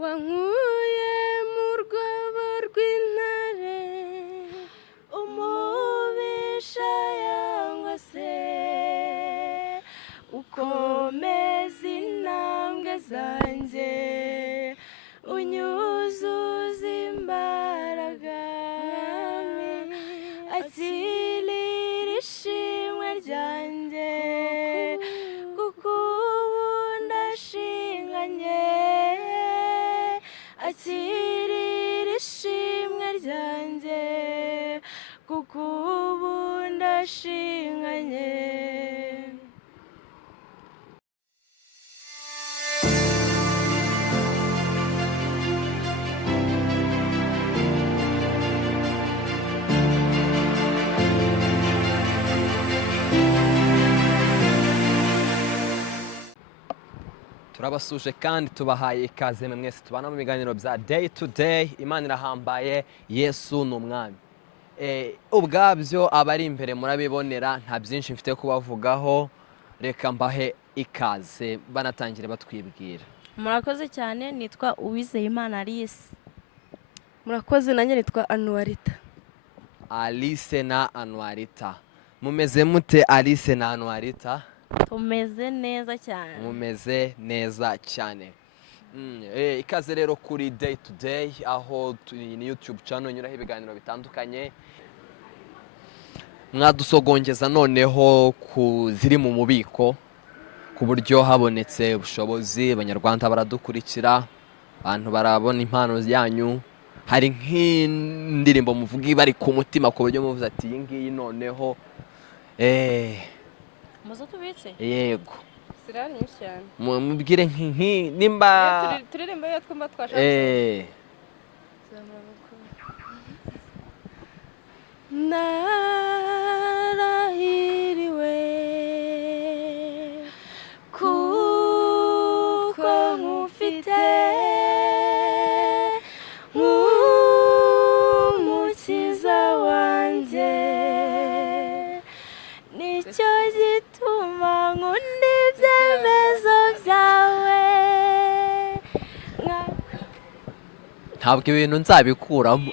wankuye mu rwobo rw'intare umubisha yangwa se ukomeza intambwe zanjye unyuzuza imbaraga akirira ishimwe ryanjye kuko ubu ndashinganye akirira ishimwe ryanjye kuko ubu ndashinganye. turabasuje kandi tubahaye ikaze mwese tubana mu biganiro bya day to day. Imana irahambaye, Yesu ni umwami. Ubwabyo abari imbere murabibonera, nta byinshi mfite kubavugaho, reka mbahe ikaze banatangire batwibwira. Murakoze cyane, nitwa Uwizeyimana Alice. Murakoze, nanjye nitwa Anuarita. Alice na Anuarita, mumeze mute Alice na Anuarita? Tumeze neza cyane. Mumeze neza cyane. Ikaze rero kuri day to day, aho ni YouTube channel nyuraho ibiganiro bitandukanye. Mwadusogongeza noneho ku ziri mu mubiko, ku buryo habonetse ubushobozi, abanyarwanda baradukurikira, abantu barabona impano yanyu. Hari nk'indirimbo muvuga bari ku mutima ku buryo muvuze ati iyi ngiyi noneho muzo tubitse yego sirari nyinshi cyane, mubwire nimba turirimba yo twumva twashaka narahiriwe kuko nkufite nk'umukiza wanjye, nicyo gituma nkunda ibyemezo byawe. ntabwo ibintu nzabikuramo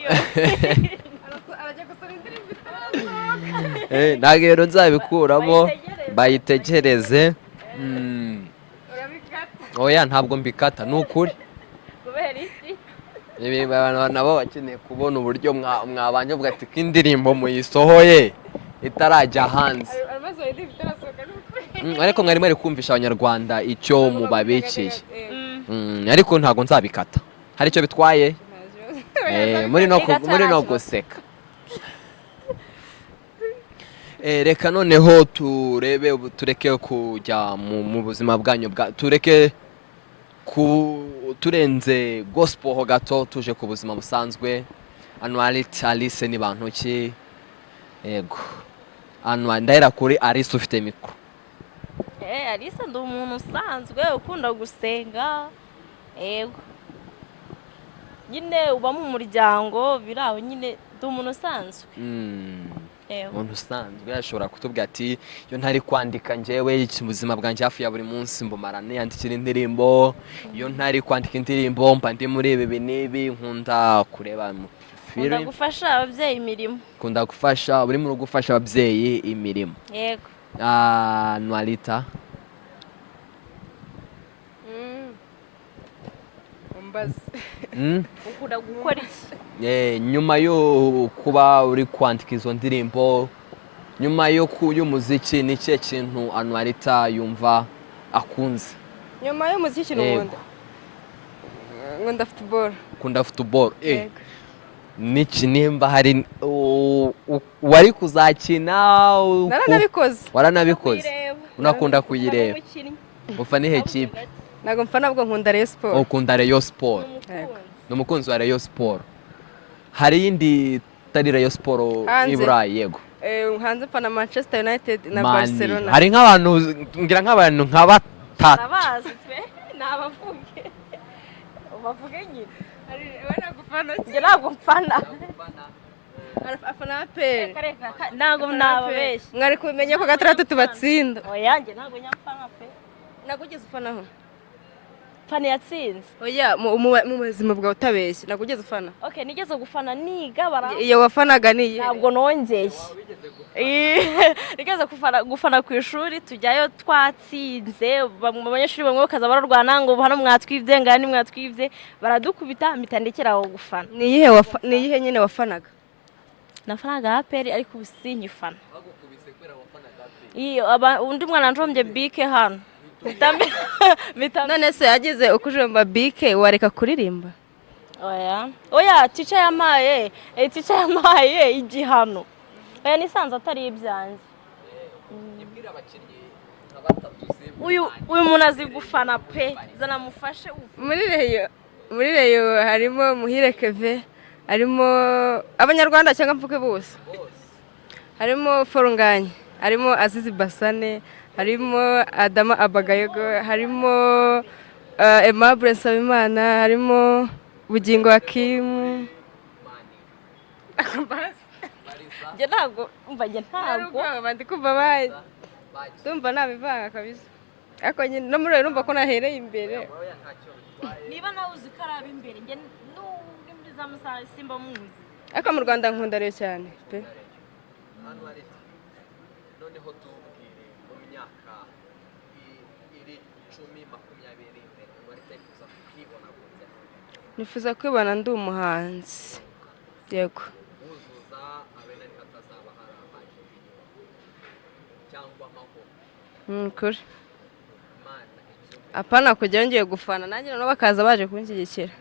ntabwo ibintu nzabikuramo, bayitegereze. Oya, ntabwo mbikata, ni ukuri. Abantu nabo bakeneye kubona uburyo mwabanje uvuga ati ko indirimbo muyisohoye itarajya hanze, ariko mwari mwari kumvisha abanyarwanda icyo mubabikiye. Ariko ntabwo nzabikata, hari icyo bitwaye muri no guseka. Reka noneho tureke kujya mu buzima bwanyu, tureke turenze gospel ho gato, tuje ku buzima busanzwe. Anuarita, Alice ni bantu ki? Yego, ndahera kuri Alice, ufite mikoro. Alice ndi umuntu usanzwe ukunda gusenga, yego nyine uba mu muryango biraho, nyine ndi umuntu usanzwe. Umuntu usanzwe ashobora kutubwira ati iyo ntari kwandika njyewe ubuzima bwanjye hafi ya buri munsi mbumara niyandikira indirimbo, iyo ntari kwandika indirimbo mba ndi muri ibi n'ibi, nkunda kureba filime, nkunda gufasha ababyeyi imirimo, nkunda gufasha, uri mu gufasha ababyeyi imirimo. Yego. Anuarita, ukunda gukora iki nyuma yo kuba uri kwandika izo ndirimbo, nyuma y'umuziki? Ni cye kintu Anuarita yumva akunze? Nyuma y'umuziki nkunda football. Ukunda football? Niki nimba hari wari kuzakina? Waranabikoze? Unakunda kuyireba? Ufana ihe kipe? Ntabwo mfana, ahubwo nkunda Rayon Sport. Ukunda Rayon Sport? Ni umukunzi wa Rayon Sport. Hari yindi tari Rayon Sport iburayi? Yego. Hanze mfana Manchester United na Barcelona. Hari nk'abantu ngira nk'abantu nka batatu. Abazi pe nabavuge. Ubavuge nyine. Ntabwo mfana. Afana pe. Ntabwo nababeshya. Mwari kubimenya ko gatandatu tubatsinda. Oya, ntabwo nyamfana pe. Nagugeze ufanaho? fani yatsinze. oya mu buzima bwawe utabeshye ntabwo ugeze ufana Okay, nigeze gufana niga bara. iyo wafanaga ni iyihe Ntabwo nongeye. Nigeze gufana ku ishuri tujyayo twatsinze mu banyeshuri bamwe bakaza bararwana ngo hano mwatwibye ngani mwatwibye baradukubita mpita ndekera aho gufana. ni iyihe nyine wafanaga Nafanaga APR ariko ubusinyifana. Iyo undi mwana njombye bike hano. none se yagize ukujomba bike wareka kuririmba Oya teacher yamaye igihano. Oya nisanze atari ibyanjye. Uyu muntu azi gufana pe zanamufashe muri reyo harimo Muhire Keve harimo abanyarwanda cyangwa mvuke bose harimo Forunganye harimo Azizi Basane harimo Adama Abagayogo harimo Aimable Nsabimana harimo Bugingo Hakimu ntabwo bandi kumva bayi tumva nabivanga kabisa ariko nyine no muri reyo numva ko nahereye imbere niba nawe uzi ko araba imbere njye n'uri muri za musaza simba muzi ariko mu Rwanda nkunda reyo cyane pe noneho tubwire mu myaka iri 10-20 imbere wari wifuza kwibona gute? nifuza kwibona ndi umuhanzi yego wuzuza abenani hatazaba hari abaje cyangwa amahoro kuri apana kujya ngiye gufana nanjye nabo bakaza baje kunshyigikira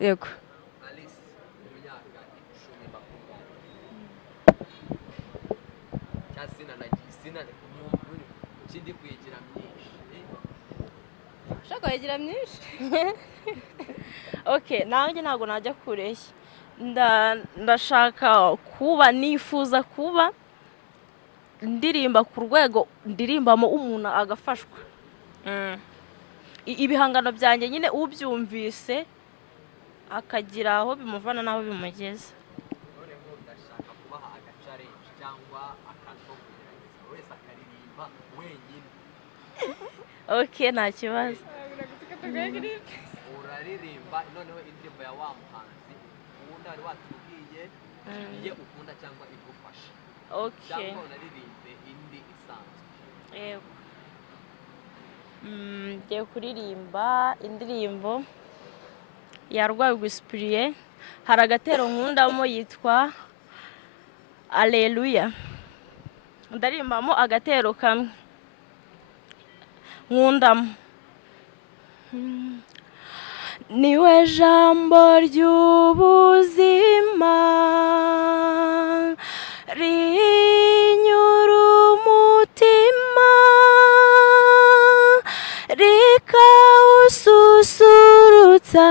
yego Alice mu myaka 10-20 cyasina na gisina kindi kwigira myinshi ushaka yigira myinshi Okay, nanjye ntabwo najya kureshya. Ndashaka nifuza kuba ndirimba ku rwego ndirimbamo umuntu agafashwa. Ibihangano byanjye nyine ubyumvise akagira aho bimuvana n'aho bimugeza. noneho ndashaka kubaha agacarenje cyangwa akantu ko kugerageza wese akaririmba wenyine. Okay, nta kibazo. uraririmba noneho indirimbo ya wa muhanzi uwundi wari watubwiye iye ukunda cyangwa igufasha Okay. cyangwa unaririmbe indi isanzwe. Yego. Ngiye kuririmba indirimbo ya Rwabugwisipriye. Hari agatero nkundamo yitwa Alleluia. Ndarimbamo agatero kamwe. Nkundamo. Niwe jambo ry'ubuzima rinyura umutima rikawususurutsa.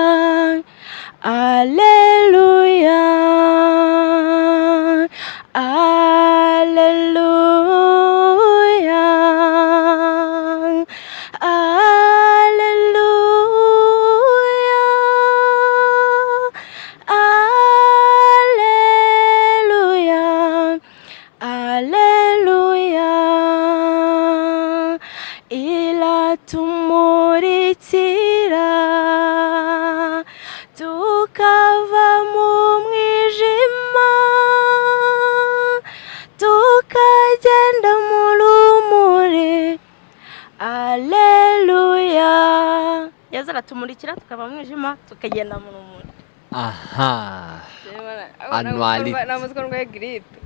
Alleluia, Alleluia, Alleluia, Alleluia, Alleluia. Ilatumurikira tukava mu mwijima tukagenda mu rumuri. Alleluia. Yesu aratumurikira tukava mu mwijima tukagenda mu rumuri. Aha. Annuality. namuziko ndwaye giripe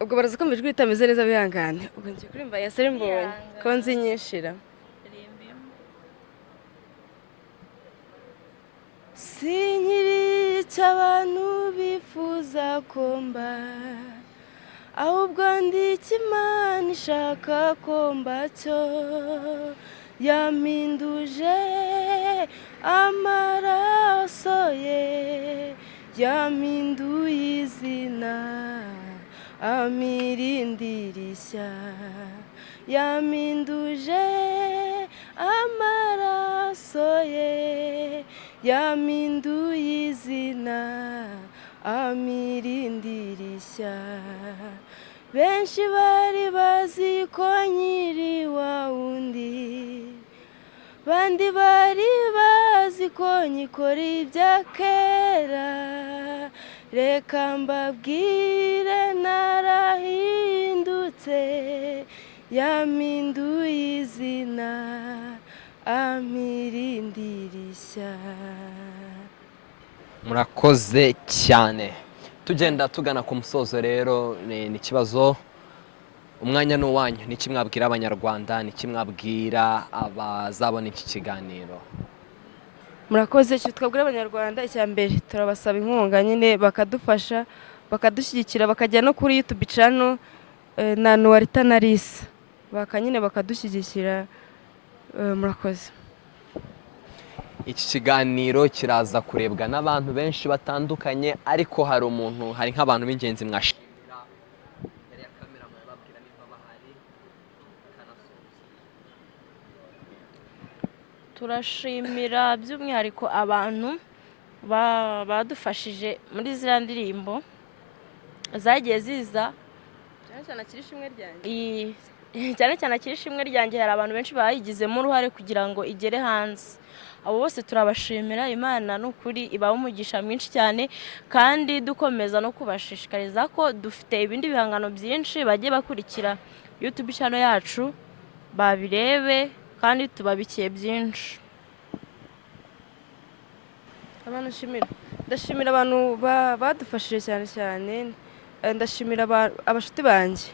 ubwo baraza kumva ijwi ritameze neza bihangane ubwo ngiye kuririmba ya Seri Mbonyi ko nzi nyinshira. Sinkiri icyo abantu bifuza kumba ahubwo ndi Imana ishaka kumba cyo yampinduje amaraso ye yampinduye izina amirindirishya yampinduje amaraso ye yampinduye izina amirindirishya. Benshi bari bazi ko nkiri wa kandi bari bazi ko nyikora ibya kera, reka mbabwire narahindutse, yampinduye izina ampirindisha. murakoze cyane. Tugenda tugana ku musozo rero, ni ikibazo, umwanya ni uwanyu. Ni iki mwabwira abanyarwanda, ni iki mwabwira abazabona iki kiganiro? murakoze. icyo twabwira abanyarwanda, icya mbere turabasaba inkunga nyine bakadufasha, bakadushyigikira, bakajya no kuri YouTube channel na Nuwarita na Lisa, nyine bakadushyigikira. Murakoze. Iki kiganiro kiraza kurebwa n'abantu benshi batandukanye, ariko hari nk'abantu b'ingenzi mwashimira. Yari ya kamera murababwira niba bahari, turashimira by'umwihariko abantu badufashije muri ziriya ndirimbo zagiye ziza, cyane cyane akiri ishimwe ryanjye. cyane cyane akiri ishimwe ryanjye. Hari abantu benshi bayigizemo uruhare kugira ngo igere hanze. Abo bose turabashimira. Imana ni ukuri ibaha umugisha mwinshi cyane, kandi dukomeza no kubashishikariza ko dufite ibindi bihangano byinshi, bagiye bakurikira YouTube channel yacu babirebe, kandi tubabikiye byinshi. Abantu ndashimira abantu badufashije cyane cyane. Ndashimira abashuti banjye,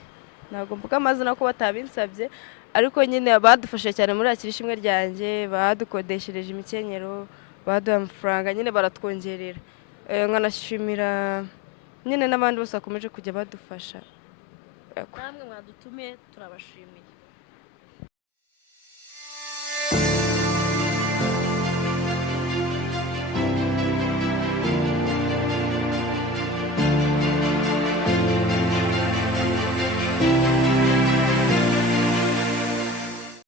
ntabwo mvuga amazina ko batabinsabye, ariko nyine badufashije cyane muri akiri ishimwe ryanjye. Badukodeshereje imikenyero, baduha amafaranga, nyine baratwongerera. Nkanashimira nyine n'abandi bose bakomeje kujya badufasha. Namwe mwadutumiye turabashimiye.